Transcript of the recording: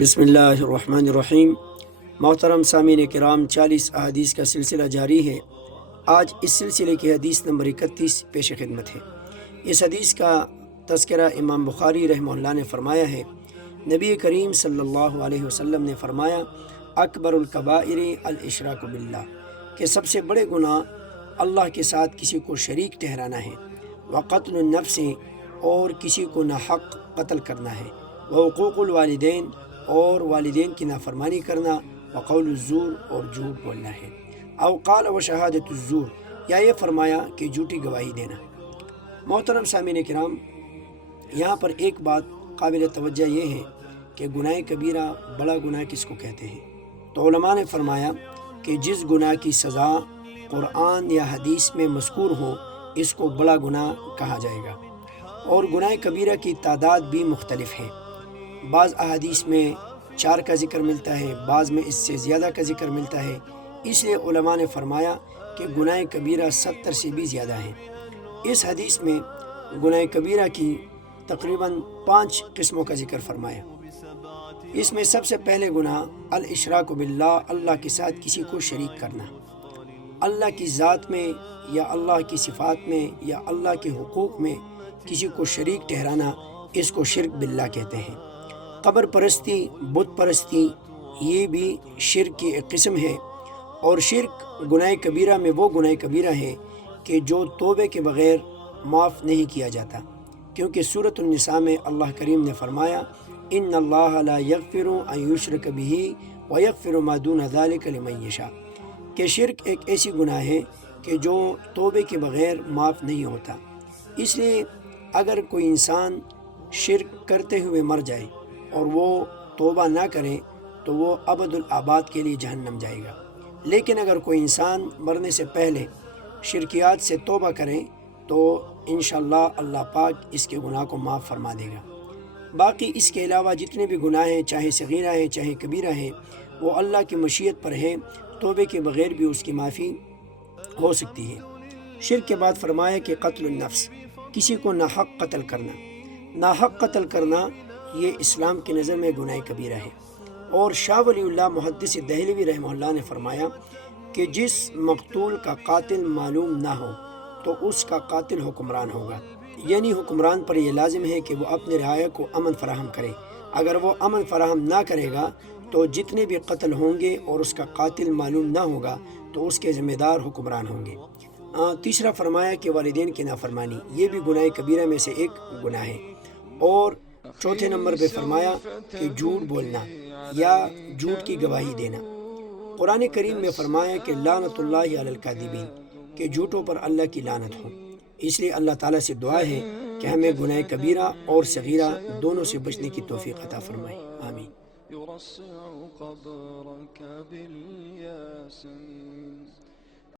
بسم اللہ الرحمن الرحیم۔ محترم سامعین کرام، 40 احادیث کا سلسلہ جاری ہے۔ آج اس سلسلے کی حدیث نمبر 31 پیش خدمت ہے۔ اس حدیث کا تذکرہ امام بخاری رحمہ اللہ نے فرمایا ہے، نبی کریم صلی اللہ علیہ وسلم نے فرمایا، اکبر الکبائر الاشراک باللہ، کہ سب سے بڑے گناہ اللہ کے ساتھ کسی کو شریک ٹھہرانا ہے، وقتل النفس، اور کسی کو ناحق قتل کرنا ہے، وحقوق الوالدین، اور والدین کی نافرمانی کرنا، وقول الزور، اور جھوٹ بولنا ہے، او قال و شہادت الزور، یا یہ فرمایا کہ جھوٹی گواہی دینا۔ محترم سامعین کرام، یہاں پر ایک بات قابل توجہ یہ ہے کہ گناہ کبیرہ، بڑا گناہ کس کو کہتے ہیں؟ تو علماء نے فرمایا کہ جس گناہ کی سزا قرآن یا حدیث میں مذکور ہو، اس کو بڑا گناہ کہا جائے گا۔ اور گناہ کبیرہ کی تعداد بھی مختلف ہے، بعض احادیث میں 4 کا ذکر ملتا ہے، بعض میں اس سے زیادہ کا ذکر ملتا ہے۔ اس لیے علماء نے فرمایا کہ گناہ کبیرہ 70 سے بھی زیادہ ہیں۔ اس حدیث میں گناہ کبیرہ کی تقریباً 5 قسموں کا ذکر فرمایا۔ اس میں سب سے پہلے گناہ الاشراک باللہ، اللہ کے ساتھ کسی کو شریک کرنا، اللہ کی ذات میں یا اللہ کی صفات میں یا اللہ کے حقوق میں کسی کو شریک ٹھہرانا، اس کو شرک باللہ کہتے ہیں۔ قبر پرستی، بت پرستی، یہ بھی شرک کی ایک قسم ہے۔ اور شرک گناہ کبیرہ میں وہ گناہ کبیرہ ہے کہ جو توبے کے بغیر معاف نہیں کیا جاتا، کیونکہ سورۃ النساء میں اللہ کریم نے فرمایا، ان اللہ لا یغفر ان یشرک بہ ویغفر ما دون ذلک لمن یشاء، کہ شرک ایک ایسی گناہ ہے کہ جو توبے کے بغیر معاف نہیں ہوتا۔ اس لیے اگر کوئی انسان شرک کرتے ہوئے مر جائے اور وہ توبہ نہ کرے تو وہ ابد الآباد کے لیے جہنم جائے گا۔ لیکن اگر کوئی انسان مرنے سے پہلے شرکیات سے توبہ کرے تو انشاءاللہ اللہ پاک اس کے گناہ کو معاف فرما دے گا۔ باقی اس کے علاوہ جتنے بھی گناہ ہیں، چاہے صغیرہ ہے چاہے کبیرہ ہے، وہ اللہ کی مشیت پر ہے، توبے کے بغیر بھی اس کی معافی ہو سکتی ہے۔ شرک کے بعد فرمایا کہ قتل النفس، کسی کو ناحق قتل کرنا۔ ناحق قتل کرنا یہ اسلام کی نظر میں گناہ کبیرہ ہے۔ اور شاہ ولی اللہ محدث دہلوی رحمہ اللہ نے فرمایا کہ جس مقتول کا قاتل معلوم نہ ہو تو اس کا قاتل حکمران ہوگا، یعنی حکمران پر یہ لازم ہے کہ وہ اپنے رعایا کو امن فراہم کرے۔ اگر وہ امن فراہم نہ کرے گا تو جتنے بھی قتل ہوں گے اور اس کا قاتل معلوم نہ ہوگا تو اس کے ذمہ دار حکمران ہوں گے۔ تیسرا فرمایا کہ والدین کی نافرمانی، یہ بھی گناہ کبیرہ میں سے ایک گناہ ہے۔ اور چوتھے نمبر پہ فرمایا کہ جھوٹ بولنا یا جھوٹ کی گواہی دینا۔ قرآن کریم میں فرمایا کہ لعنت اللہ علی الکاذبین، کہ جھوٹوں پر اللہ کی لعنت ہو۔ اس لیے اللہ تعالیٰ سے دعا ہے کہ ہمیں گناہ کبیرہ اور صغیرہ دونوں سے بچنے کی توفیق عطا فرمائے، آمین۔